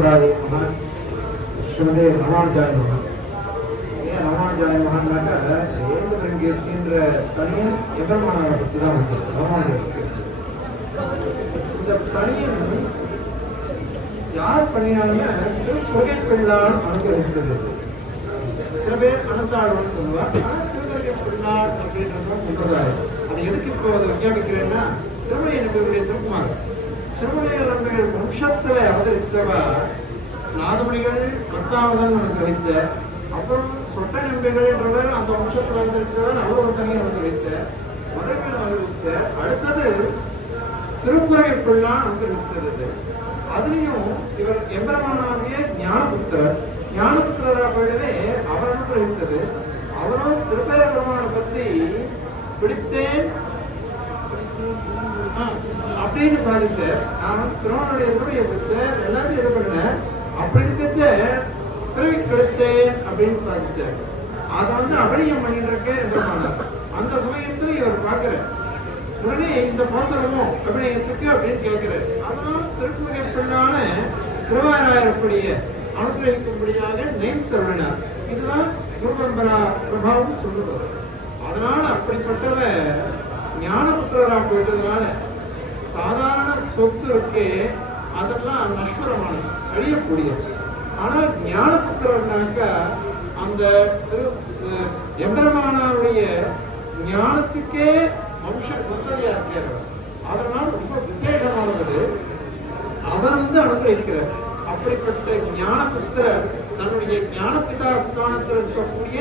குருபரம்பராதி மகான் ஸ்ரீமதே ராமானுஜாய மகான். ஏன் ராமானுஜாய மகான்னாக்கா ஏந்திரன் இருக்கின்ற தனியன் எபெருமானாரை பற்றி தான் இருக்கு. ராமானுஜருக்கு இந்த தனியன் யார் பண்ணினாங்கன்னா திருக்குறளை பிள்ளான் அனுகிரகிச்சது. சில பேர் அனந்தாழ்வான்னு சொல்லுவார். ஆனால் திருக்குறளை பிள்ளான் அப்படின்றதும் சொல்றாரு. அதை எதுக்கு இப்போ அதை விஞ்ஞாபிக்கிறேன்னா, திருமலை நம்பிகளுடைய திருக்குமார் திருமலை நம்பிகள் வம்சத்துல அவதரிச்சவா நாதமணிகள் 10ஆவதான் அவதரிச்ச. அப்புறம் சொட்ட நம்பிகள்ன்றவர் அந்த வம்சத்துல அவதரிச்சவர் நவவர்த்தனை அவதரிச்ச. முதல்வர் அவதரிச்ச. அடுத்தது திருக்குறளைக்குள்ளான் அவதரிச்சது. அதுலயும் இவர் எம்பெருமானாகிய ஞானபுத்தர். ஞானபுத்தரா போயிடவே அவர் அனுகிரகிச்சது. அவரும் திருப்பேர பெருமானை பத்தி பிடித்தேன் அப்படின்னு சாதிச்ச. நான் திருமணனுடைய திருவையை வச்ச எல்லாத்தையும் இது பண்ண அப்படி இருக்கச்ச பிறவி கிடைத்தேன் அப்படின்னு சாதிச்சார். அதை அபரியம் பண்ணிட்டு இருக்க அந்த சமயத்துல இவர் பாக்குற உடனே இந்த பாசனமும் அபிநயத்துக்கு அப்படின்னு கேட்கிறார். ஆனால் திருக்குறளை பின்னான திருவாராயக்கூடிய அனுகிரகிக்கும்படியாக நினைத்தருளினார். இதுதான் குருபரம்பரா பிரபாவம் சொல்லுவது. அதனால அப்படிப்பட்டவ ஞானபுத்திரரா போயிட்டதுனால சாதாரண சொத்து இருக்கே அதெல்லாம் நஷ்வரமானது, அழியக்கூடியது. ஆனால் ஞானபுத்திரர்னாக்கா அந்த எம்பெருமானாருடைய ஞானத்துக்கே வம்ச சந்ததியா இருக்கிறார். அதனால ரொம்ப விசேஷமானது. அவர் அனுகிரகிக்கிறார். அப்படிப்பட்ட ஞானபுத்திரர் தன்னுடைய ஞானபிதா ஸ்தானத்தில் இருக்கக்கூடிய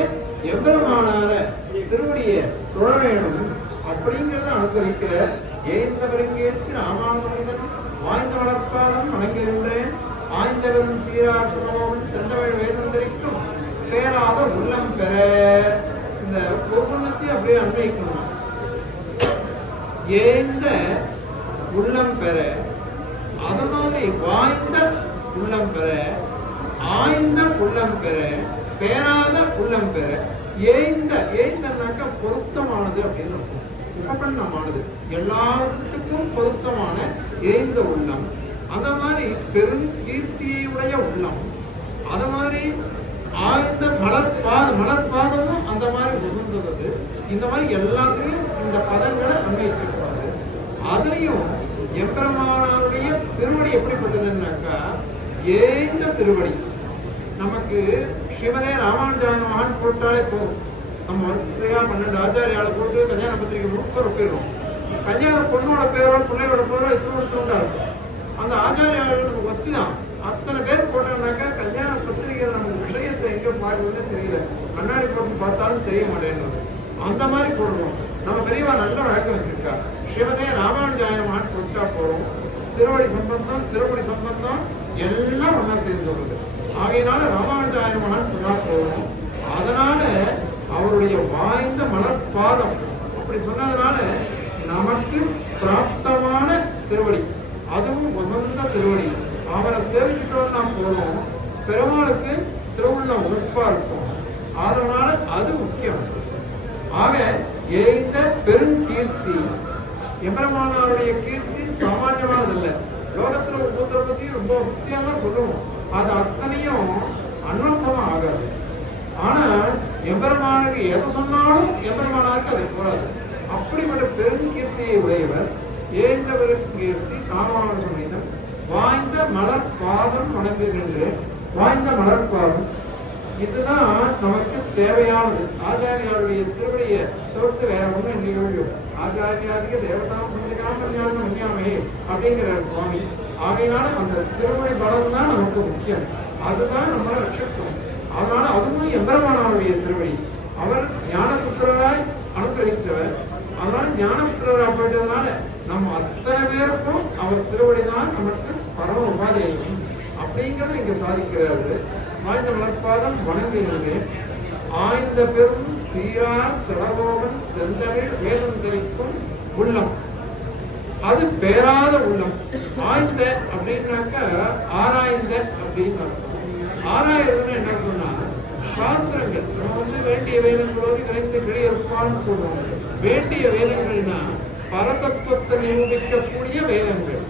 எம்பெருமானார திருவடிய தொழ வேணும் அப்படிங்கிறத அனுகிரகிக்கிறார். ஏந்தவருங்கேற்கு ராமானுஜன் வாய்ந்த வளர்ப்பாதம் வணங்குகின்றேன். ஆய்ந்தவரும் சீராசனோவன் செந்தவள் வேதந்தரிக்கும் பேராத உள்ளம் பெற. இந்த ஒவ்வொன்றத்தையும் அப்படியே அன்வைக்கணும். ஏந்த உள்ளம் பெற, அது மாதிரி வாய்ந்த உள்ளம் பெற, ஆய்ந்த உள்ளம் பெற, பேராத உள்ளம் பெற. ஏய்ந்தனாக்க பொருத்தமானது அப்படின்னு இருக்கும். உபபன்னமானது, எல்லாத்துக்கும் பொருத்தமான ஏய்ந்த உள்ளம். அத மாதிரி பெரும் கீர்த்தியை உடைய உள்ளம். அத மாதிரி ஆய்ந்த மலர்பாதமும் அந்த மாதிரி உசந்தது. இந்த மாதிரி எல்லாத்தையும் இந்த பதங்களை அன்வயிச்சிருப்பாரு. அதுலயும் எம்பெருமானாருடைய திருவடி எப்படிப்பட்டதுன்னாக்கா ஏந்த திருவடி. நமக்கு ஸ்ரீமதே ராமானுஜாய மகான் போட்டாலே போதும். நம்ம வரிசையா 12 ஆச்சாரியால போட்டு கல்யாண பத்திரிகை முழுக்க ஒப்பிடுறோம். கல்யாண பொண்ணோட பேரோ பிள்ளையோட பேரோ இத்தோண்டா இருக்கும். அந்த ஆச்சாரியாளர்கள் நமக்கு வசதிதான். அத்தனை பேர் போட்டோம்னாக்கா கல்யாண பத்திரிகைகள் நமக்கு விஷயத்தை எங்க பார்க்கணும்னு தெரியல. கண்ணாடி போட்டு பார்த்தாலும் தெரிய மாட்டேங்கிறது. அந்த மாதிரி போடுவோம். நம்ம பெரியவா நல்ல வழக்கம் வச்சிருக்கா. ஸ்ரீமதே ராமானுஜாய மகான் போட்டா போறோம். திருவடி சம்பந்தம் திருவடி சம்பந்தம் எல்லாம் ஒன்னா சேர்ந்து வருது. ஆகையினால ராமானுஜாய மகான் சொன்னா போறோம். அதனால அவருடைய வாய்ந்த மலர்பாதம் அப்படி சொன்னதுனால நமக்கு பிராப்தமான திருவடி, அதுவும் வசந்த திருவடி. அவரை சேவிச்சுட்டோம்னா போறோம். பெருமாளுக்கு திருவுள்ள உறுப்பா இருக்கும். அதனால அது முக்கியம். ஆக ஏய்ந்த பெருங்கீர்த்தி எம்பெருமானாருடைய கீர்த்தி சாமானியமானதல்ல. லோகத்துல ஒவ்வொருத்தரை பத்தி ரொம்ப சத்தியமா சொல்லுவோம். அது அத்தனையும் அனர்த்தமா ஆகாது. ஆனா எம்பெருமானுக்கு எதை சொன்னாலும் எம்பெருமானாருக்கு அது போராது. அப்படிப்பட்ட பெருங்கீர்த்தியை உடையவர். ஏந்த பெருங்கீர்த்தி தாமான சொன்ன வாய்ந்த மலர்பாதம் வணங்குகின்றேன். வாய்ந்த மலர்பாதம் இதுதான் நமக்கு தேவையானது. ஆச்சாரியாருடைய திருவடியை தவிர்த்து வேற ஒன்றும் இல்லையோ. ஆச்சாரியாதிக தேவதாம் சந்திக்காம மன்யாமே அப்படிங்கிற சுவாமி. ஆகையினால அந்த திருவடி பலம் தான் நமக்கு முக்கியம். அதுதான் நம்மளை ரட்சிக்கும். அதனால அதுவும் எம்பெருமானாருடைய திருவடி. அவர் ஞானபுத்திரராய் அனுகிரகிச்சவர். அதனால ஞானபுத்திரரா போயிட்டதுனால நம்ம அத்தனை பேருக்கும் அவர் திருவடி தான் நமக்கு பரம உபாதேயம் அப்படிங்கிறத இங்க சாதிக்கிறாரு. வாய்ந்த மலர்பாதம் வணங்குகிறேன். ஆய்ந்த பெரும் சீரார் செலவோவன் செந்தமிழ் வேதந்தரிக்கும் உள்ளம், அது பேராத உள்ளம். ஆய்ந்த அப்படின்னாக்க ஆராய்ந்த அப்படின்னு ஆராய்றதுன்னு என்ன இருக்குன்னா சாஸ்திரங்கள். நம்ம வேண்டிய வேதங்களோடு விரைந்து கிளியிருப்பான்னு சொல்றோம். வேண்டிய வேதங்கள்னா பரதத்துவத்தை நிரூபிக்கக்கூடிய வேதங்கள்.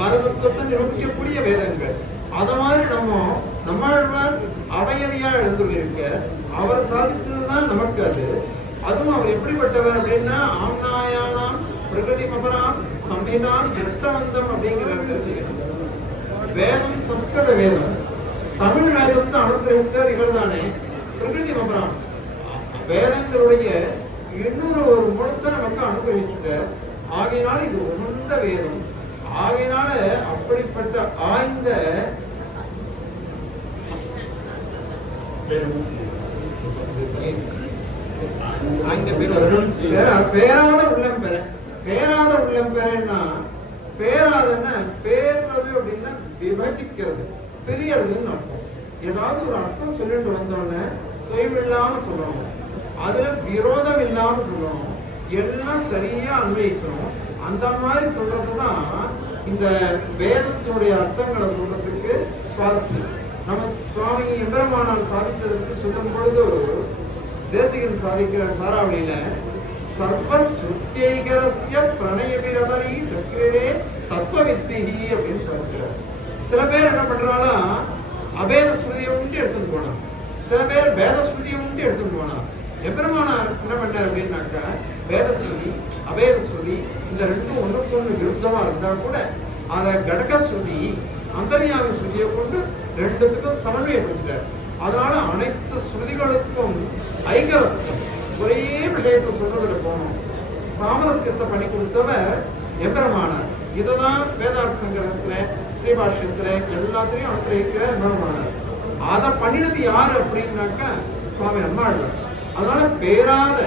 பரதத்துவத்தை நிரூபிக்கக்கூடிய வேதங்கள். அத மாதிரி நம்மாழ்வார் அவையவையா எழுந்துள்ளிருக்க அவர் சாதிச்சதுதான் நமக்கு அது. அதுவும் அவர் எப்படிப்பட்டவர் அப்படின்னா ஆம்நாயானாம் பிரகிருதி மபராம் சம்ஹிதாம் திட்டவந்தம் அப்படிங்கிறார் செய்யணும். வேதம் சம்ஸ்கிருத வேதம், தமிழ் வேதத்தை அனுகிரகிச்சார் இவர் தானே. பிரகிருதி மபராம் வேதங்களுடைய இன்னொரு ஒரு மூலத்தை நமக்கு அனுகிரகிச்சார். ஆகையினால இது உகந்த வேதம். ஆகையினால அப்படிப்பட்ட ஆய்ந்த பேராத உள்ளம் பெற. பேராத உள்ளம் பெறன்னா பேராதன்னா பேர்றது அப்படின்னா விபஜிக்கிறது, பிரியறதுன்னு அர்த்தம். ஏதாவது ஒரு அர்த்தம் சொல்லிட்டு வந்தோடனே தொய்வில்லாம சொல்லணும், அதுல விரோதம் இல்லாம சொல்லணும், எல்லாம் சரியா அன்வயிக்கணும். அந்த மாதிரி சொல்றதுதான் இந்த வேதத்தினுடைய அர்த்தங்களை சொல்றதுக்கு சுவாரஸ்யம். நம்ம சுவாமி எம்பெருமானார் சாதிச்சதற்கு சொல்லும் பொழுது தேசிகன் சாதிக்கிற சாராவளியில சர்வஸ்ருத்யைகரஸ்ய பிரணய விரதரி சக்கரே தத்துவவித்பிஹி அப்படின்னு சாதிக்கிறார். சில பேர் என்ன பண்றாங்கன்னா அபேத ஸ்ருதியை உண்டு எடுத்துட்டு போனா, சில பேர் வேத ஸ்ருதியை உண்டு எடுத்துட்டு போனா. எம்பெருமானார் என்ன பண்ணார் அப்படின்னாக்கா வேதஸ்ருதி அபேத ஸ்ருதி இந்த ரெண்டும் ஒண்ணுக்கு ஒண்ணு விருத்தமா இருந்தா கூட அத கடக ஸ்ருதி அந்தர்யாமி ஸ்ருதியை கொண்டு ரெண்டுத்துக்கும் சமன்வயப்படுத்திட்டார். அதனால அனைத்து ஸ்ருதிகளுக்கும் ஐகரஸ்யம், ஒரே விஷயத்தை சொல்றதுல போனோம். சாமரஸ்யத்தை பண்ணி கொடுத்தவர் எம்பெருமானார். இதுதான் வேதார்த்த சங்கரத்துல ஸ்ரீபாஷ்யத்துல எல்லாத்திலையும் அனுகிரகிக்கிற எம்பெருமானார். அதை பண்ணினது யாரு அப்படின்னாக்கா சுவாமி நம்மாழ்வார். அதனால பேராத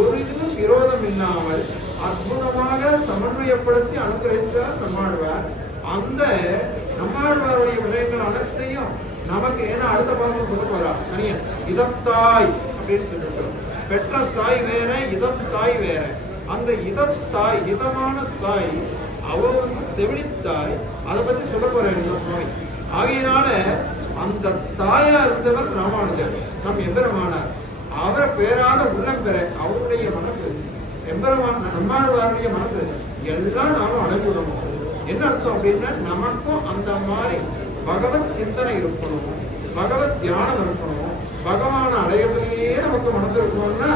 ஒரு இதுவும் விரோதம் இல்லாமல் அற்புதமாக சமன்வயப்படுத்தி அனுகிரகிச்சார் நம்மாழ்வார். அந்த நம்மாழ்வாருடைய விஷயங்கள் அனைத்தையும் நமக்கு ஏன்னா அடுத்த பாகம் சொல்ல போறா தனியா இதத்தாய் அப்படின்னு சொல்லிட்டு, பெற்ற தாய் வேற இதம் தாய் வேற. அந்த இதத்தாய் இதமான தாய் அவ செவிலித்தாய், அதை பத்தி சொல்ல போறாரு இந்த சுவாமி. ஆகையினால அந்த தாயா இருந்தவர் ராமானுஜர் நம் எம்பெருமானார். அவரை பேராத உள்ளம் பெற அவருடைய மனசு எம்பெருமான நம்மாழ்வாருடைய மனசு எல்லாம் நாமும் அடைஞ்சுடணும். என்ன அர்த்தம் அப்படின்னா நமக்கும் அந்த மாதிரி பகவத் சிந்தனை இருக்கணும், பகவத் தியானம் இருக்கணும், பகவான அடையவதையே நமக்கு மனசு இருக்கணும்னா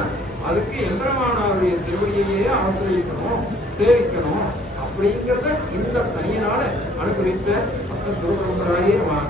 அதுக்கு எம்பெருமானாருடைய திருவடியையே ஆசிரியக்கணும், சேவிக்கணும். அப்படிங்கிறத இந்த தனியனால அனுகிரகிச்ச அஸ்மத் குரு பரம்பராயே நம்ம